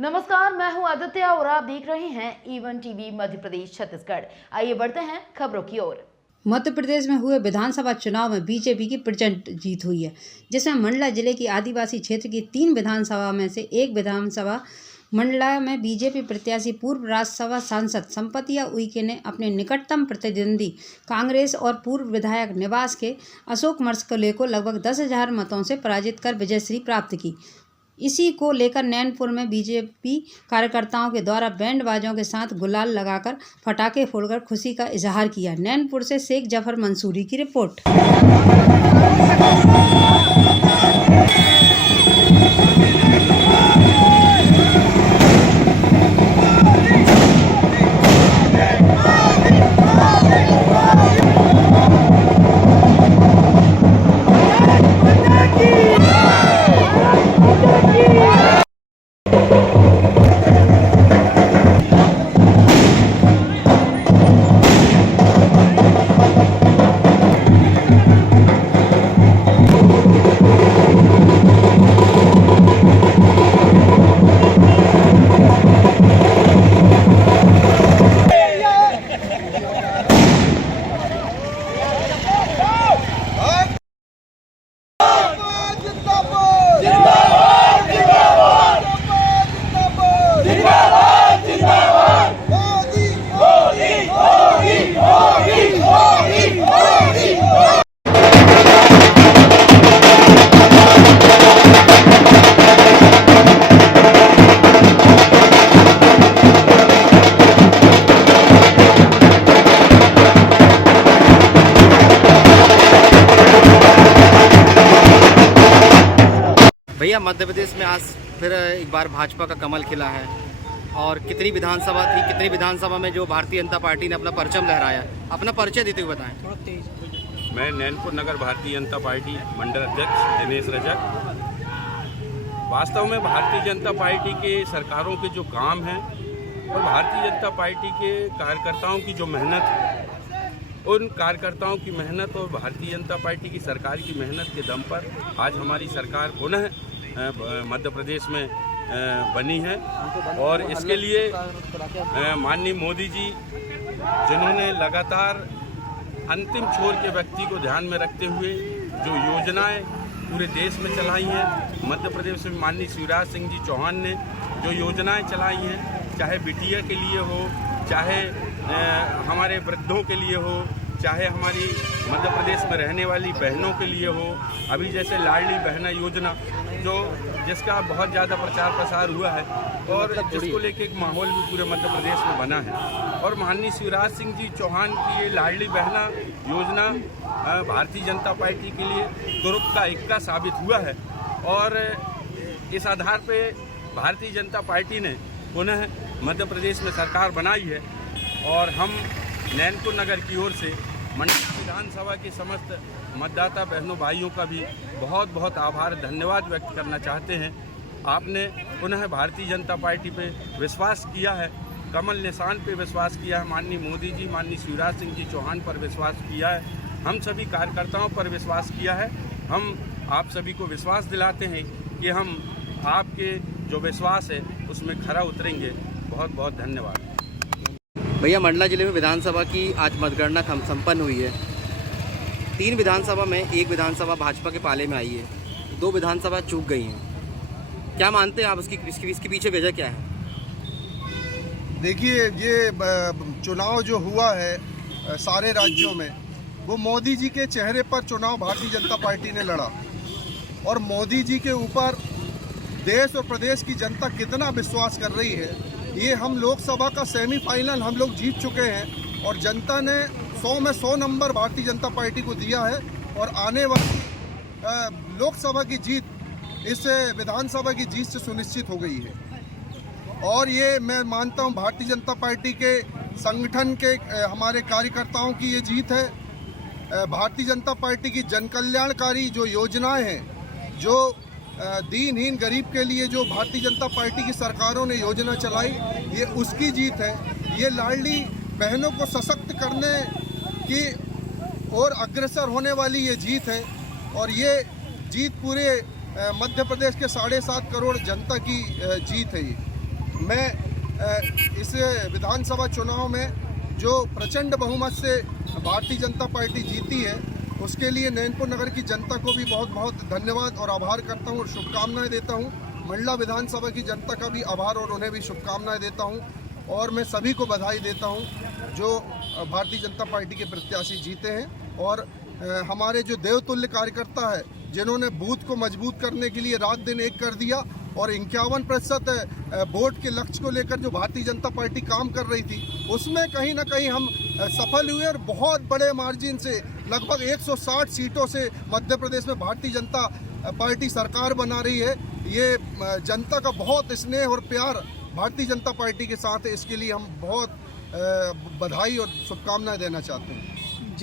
नमस्कार, मैं हूं आदित्य और आप देख रहे हैं ईवन टीवी मध्य प्रदेश छत्तीसगढ़। आइए बढ़ते हैं खबरों की ओर। मध्य प्रदेश में हुए विधानसभा चुनाव में बीजेपी की प्रचंड जीत हुई है, जिसमें मंडला जिले की आदिवासी क्षेत्र की 3 विधानसभा में से एक विधानसभा मंडला में बीजेपी प्रत्याशी पूर्व राज्यसभा सांसद संपतिया उइके ने अपने निकटतम प्रतिद्वंदी कांग्रेस और पूर्व विधायक निवास के अशोक मर्सकले को लगभग 10,000 मतों से पराजित कर विजयश्री प्राप्त की। इसी को लेकर नैनपुर में बीजेपी कार्यकर्ताओं के द्वारा बैंड बाजों के साथ गुलाल लगाकर पटाखे फोड़कर खुशी का इजहार किया। नैनपुर से शेख जफर मंसूरी की रिपोर्ट। भैया, मध्य प्रदेश में आज फिर एक बार भाजपा का कमल खिला है और कितनी विधानसभा थी, कितनी विधानसभा में जो भारतीय जनता पार्टी ने अपना परचम लहराया, अपना परिचय देते हुए बताएं। मैं नैनपुर नगर भारतीय जनता पार्टी मंडल अध्यक्ष दिनेश रजक। वास्तव में भारतीय जनता पार्टी के सरकारों के जो काम हैं और भारतीय जनता पार्टी के कार्यकर्ताओं की जो मेहनत है, उन कार्यकर्ताओं की मेहनत और भारतीय जनता पार्टी की सरकार की मेहनत के दम पर आज हमारी सरकार पुनः मध्य प्रदेश में बनी है। और इसके लिए माननीय मोदी जी, जिन्होंने लगातार अंतिम छोर के व्यक्ति को ध्यान में रखते हुए जो योजनाएं पूरे देश में चलाई हैं, मध्य प्रदेश में माननीय शिवराज सिंह जी चौहान ने जो योजनाएं चलाई हैं, चाहे बिटिया के लिए हो, चाहे हमारे वृद्धों के लिए हो, चाहे हमारी मध्य प्रदेश में रहने वाली बहनों के लिए हो, अभी जैसे लाडली बहना योजना जिसका बहुत ज़्यादा प्रचार प्रसार हुआ है और जिसको लेके एक माहौल भी पूरे मध्य प्रदेश में बना है। और माननीय शिवराज सिंह जी चौहान की ये लाडली बहना योजना भारतीय जनता पार्टी के लिए तुरुप का इक्का साबित हुआ है और इस आधार पे भारतीय जनता पार्टी ने पुनः मध्य प्रदेश में सरकार बनाई है। और हम नैनपुर नगर की ओर से मंडला विधानसभा के समस्त मतदाता बहनों भाइयों का भी बहुत बहुत आभार धन्यवाद व्यक्त करना चाहते हैं। आपने पुनः भारतीय जनता पार्टी पे विश्वास किया है, कमल निशान पे विश्वास किया है, माननीय मोदी जी, माननीय शिवराज सिंह जी चौहान पर विश्वास किया है, हम सभी कार्यकर्ताओं पर विश्वास किया है। हम आप सभी को विश्वास दिलाते हैं कि हम आपके जो विश्वास है उसमें खरा उतरेंगे। बहुत बहुत धन्यवाद। भैया, मंडला जिले में विधानसभा की आज मतगणना संपन्न हुई है। 3 विधानसभा में एक विधानसभा भाजपा के पाले में आई है, 2 विधानसभा चूक गई हैं। क्या मानते हैं आप इसके पीछे वजह क्या है? देखिए, ये चुनाव जो हुआ है सारे राज्यों में, वो मोदी जी के चेहरे पर चुनाव भारतीय जनता पार्टी ने लड़ा और मोदी जी के ऊपर देश और प्रदेश की जनता कितना विश्वास कर रही है, ये हम लोकसभा का सेमीफाइनल हम लोग जीत चुके हैं और जनता ने 100 में 100 नंबर भारतीय जनता पार्टी को दिया है। और आने वाली लोकसभा की जीत इस विधानसभा की जीत से सुनिश्चित हो गई है। और ये मैं मानता हूँ भारतीय जनता पार्टी के संगठन के हमारे कार्यकर्ताओं की ये जीत है। भारतीय जनता पार्टी की जनकल्याणकारी जो योजनाएं हैं, जो दीनहीन गरीब के लिए जो भारतीय जनता पार्टी की सरकारों ने योजना चलाई, ये उसकी जीत है। ये लाडली बहनों को सशक्त करने की ओर अग्रसर होने वाली ये जीत है और ये जीत पूरे मध्य प्रदेश के 7.5 करोड़ जनता की जीत है ये। मैं इस विधानसभा चुनाव में जो प्रचंड बहुमत से भारतीय जनता पार्टी जीती है उसके लिए नैनपुर नगर की जनता को भी बहुत बहुत धन्यवाद और आभार करता हूं और शुभकामनाएं देता हूं। मंडला विधानसभा की जनता का भी आभार और उन्हें भी शुभकामनाएं देता हूं और मैं सभी को बधाई देता हूं जो भारतीय जनता पार्टी के प्रत्याशी जीते हैं। और हमारे जो देवतुल्य कार्यकर्ता है जिन्होंने बूथ को मजबूत करने के लिए रात दिन एक कर दिया और 51% वोट के लक्ष्य को लेकर जो भारतीय जनता पार्टी काम कर रही थी उसमें कहीं ना कहीं हम सफल हुए और बहुत बड़े मार्जिन से लगभग 160 सीटों से मध्य प्रदेश में भारतीय जनता पार्टी सरकार बना रही है। ये जनता का बहुत स्नेह और प्यार भारतीय जनता पार्टी के साथ है, इसके लिए हम बहुत बधाई और शुभकामनाएं देना चाहते हैं।